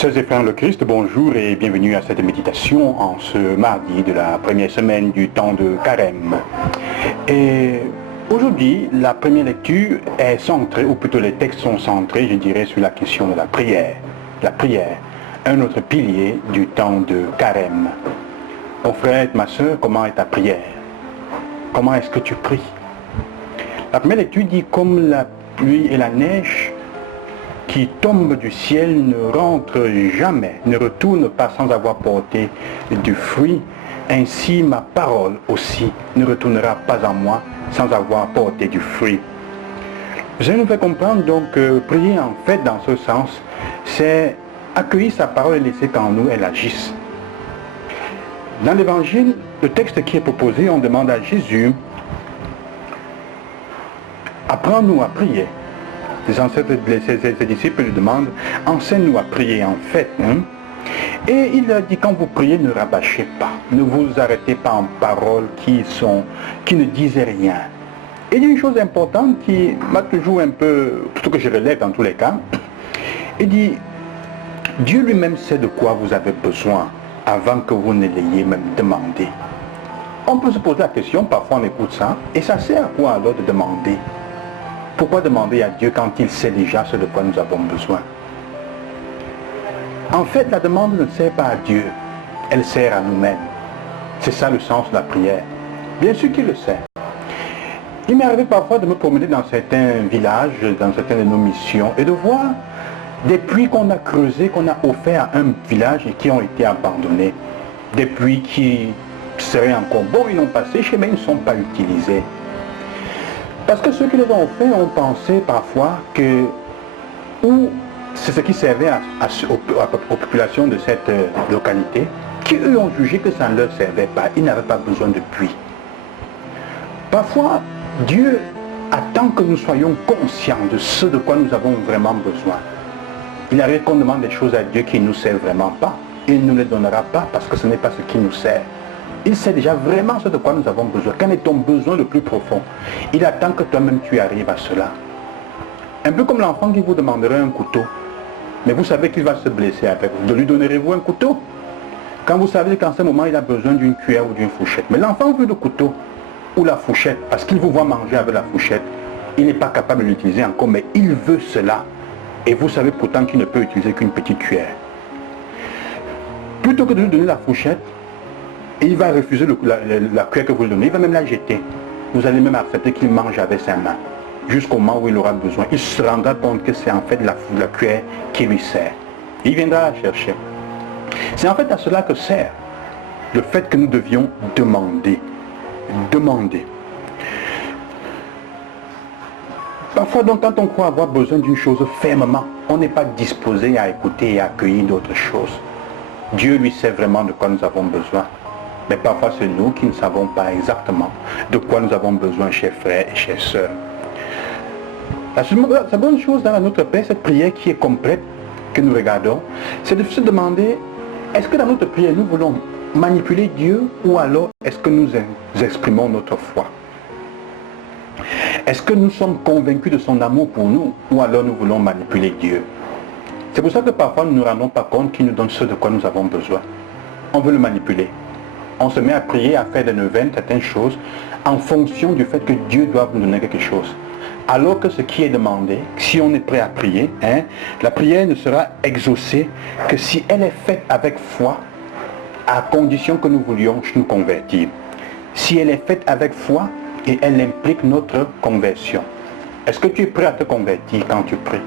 Sœurs et frères le Christ, bonjour et bienvenue à cette méditation en ce mardi de la première semaine du temps de Carême. Et aujourd'hui, la première lecture est centrée, ou plutôt les textes sont centrés, je dirais, sur la question de la prière. La prière, un autre pilier du temps de Carême. Mon frère, ma sœur, comment est ta prière? Comment est-ce que tu pries? La première lecture dit comme la pluie et la neige qui tombe du ciel ne rentre jamais, ne retourne pas sans avoir porté du fruit, ainsi ma parole aussi ne retournera pas en moi sans avoir porté du fruit. Je nous fais comprendre donc que prier en fait dans ce sens, c'est accueillir sa parole et laisser qu'en nous elle agisse. Dans l'évangile, le texte qui est proposé, on demande à Jésus, apprends-nous à prier. Les ancêtres, ses disciples lui demandent, enseigne-nous à prier en fait. Et il a dit, quand vous priez, ne rabâchez pas, ne vous arrêtez pas en paroles qui ne disent rien. Et il y a une chose importante qui m'a toujours un peu, plutôt que je relève dans tous les cas, il dit, Dieu lui-même sait de quoi vous avez besoin avant que vous ne l'ayez même demandé. On peut se poser la question, parfois on écoute ça, et ça sert à quoi alors de demander? Pourquoi demander à Dieu quand il sait déjà ce de quoi nous avons besoin? En fait, la demande ne sert pas à Dieu, elle sert à nous-mêmes. C'est ça le sens de la prière. Bien sûr qu'il le sait. Il m'est arrivé parfois de me promener dans certains villages, dans certaines de nos missions, et de voir des puits qu'on a creusés, qu'on a offerts à un village et qui ont été abandonnés. Des puits qui seraient encore bons, ils n'ont pas séché, mais ils ne sont pas utilisés. Parce que ceux qui les ont offerts ont pensé parfois que, ou c'est ce qui servait aux populations de cette localité, qui eux ont jugé que ça ne leur servait pas, ils n'avaient pas besoin de puits. Parfois, Dieu attend que nous soyons conscients de ce de quoi nous avons vraiment besoin. Il arrive qu'on demande des choses à Dieu qui ne nous servent vraiment pas. Il ne nous les donnera pas parce que ce n'est pas ce qui nous sert. Il sait déjà vraiment ce de quoi nous avons besoin. Quel est ton besoin le plus profond? Il attend que toi-même tu arrives à cela. Un peu comme l'enfant qui vous demanderait un couteau. Mais vous savez qu'il va se blesser avec vous. De lui donnerez-vous un couteau? Quand vous savez qu'en ce moment il a besoin d'une cuillère ou d'une fourchette. Mais l'enfant veut le couteau ou la fourchette parce qu'il vous voit manger avec la fourchette. Il n'est pas capable de l'utiliser encore, mais il veut cela. Et vous savez pourtant qu'il ne peut utiliser qu'une petite cuillère. Plutôt que de lui donner la fourchette, il va refuser la cuillère que vous lui donnez, il va même la jeter. Vous allez même accepter qu'il mange avec ses mains, jusqu'au moment où il aura besoin. Il se rendra compte que c'est en fait la cuillère qui lui sert. Il viendra la chercher. C'est en fait à cela que sert le fait que nous devions demander. Demander. Parfois donc quand on croit avoir besoin d'une chose fermement, on n'est pas disposé à écouter et à accueillir d'autres choses. Dieu lui sait vraiment de quoi nous avons besoin. Mais parfois c'est nous qui ne savons pas exactement de quoi nous avons besoin, chers frères et chères sœurs. La seconde chose dans notre paix, cette prière qui est complète, que nous regardons, c'est de se demander, est-ce que dans notre prière nous voulons manipuler Dieu ou alors est-ce que nous exprimons notre foi? Est-ce que nous sommes convaincus de son amour pour nous ou alors nous voulons manipuler Dieu? C'est pour ça que parfois nous ne nous rendons pas compte qu'il nous donne ce de quoi nous avons besoin. On veut le manipuler. On se met à prier, à faire des neuvaines, certaines choses, en fonction du fait que Dieu doit nous donner quelque chose. Alors que ce qui est demandé, si on est prêt à prier, la prière ne sera exaucée que si elle est faite avec foi, à condition que nous voulions nous convertir. Si elle est faite avec foi et elle implique notre conversion. Est-ce que tu es prêt à te convertir quand tu pries?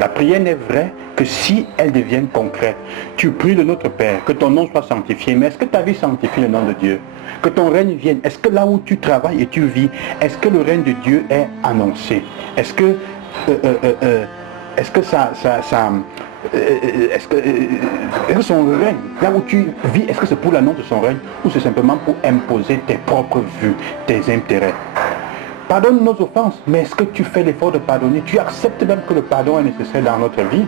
La prière n'est vraie que si elle devient concrète. Tu pries de notre Père, que ton nom soit sanctifié, mais est-ce que ta vie sanctifie le nom de Dieu? Que ton règne vienne. Est-ce que là où tu travailles et tu vis, est-ce que le règne de Dieu est annoncé? Est-ce que son règne, là où tu vis, est-ce que c'est pour l'annonce de son règne ou c'est simplement pour imposer tes propres vues, tes intérêts? Pardonne nos offenses, mais est-ce que tu fais l'effort de pardonner? Tu acceptes même que le pardon est nécessaire dans notre vie?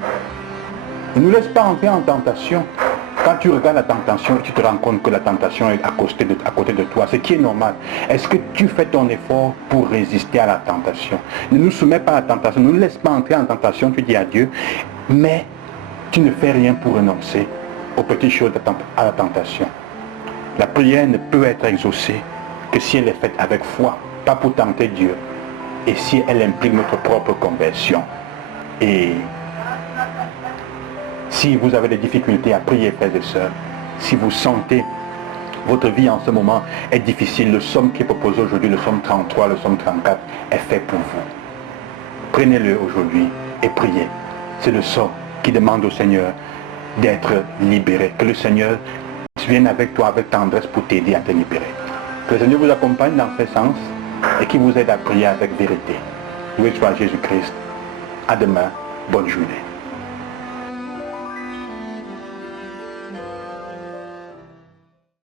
Ne nous laisse pas entrer en tentation. Quand tu regardes la tentation, tu te rends compte que la tentation est à côté de toi, ce qui est normal. Est-ce que tu fais ton effort pour résister à la tentation? Ne nous soumets pas à la tentation, ne nous laisse pas entrer en tentation, tu dis à Dieu, mais tu ne fais rien pour renoncer aux petites choses à la tentation. La prière ne peut être exaucée que si elle est faite avec foi, pas pour tenter Dieu, et si elle implique notre propre conversion. Et si vous avez des difficultés à prier, frères et sœurs, si vous sentez votre vie en ce moment est difficile, le psaume qui est proposé aujourd'hui, le psaume 33, le psaume 34, est fait pour vous. Prenez-le aujourd'hui et priez. C'est le psaume qui demande au Seigneur d'être libéré. Que le Seigneur vienne avec toi avec tendresse pour t'aider à te libérer. Que le Seigneur vous accompagne dans ce sens et qu'il vous aide à prier avec vérité. Loué soit Jésus-Christ. À demain. Bonne journée.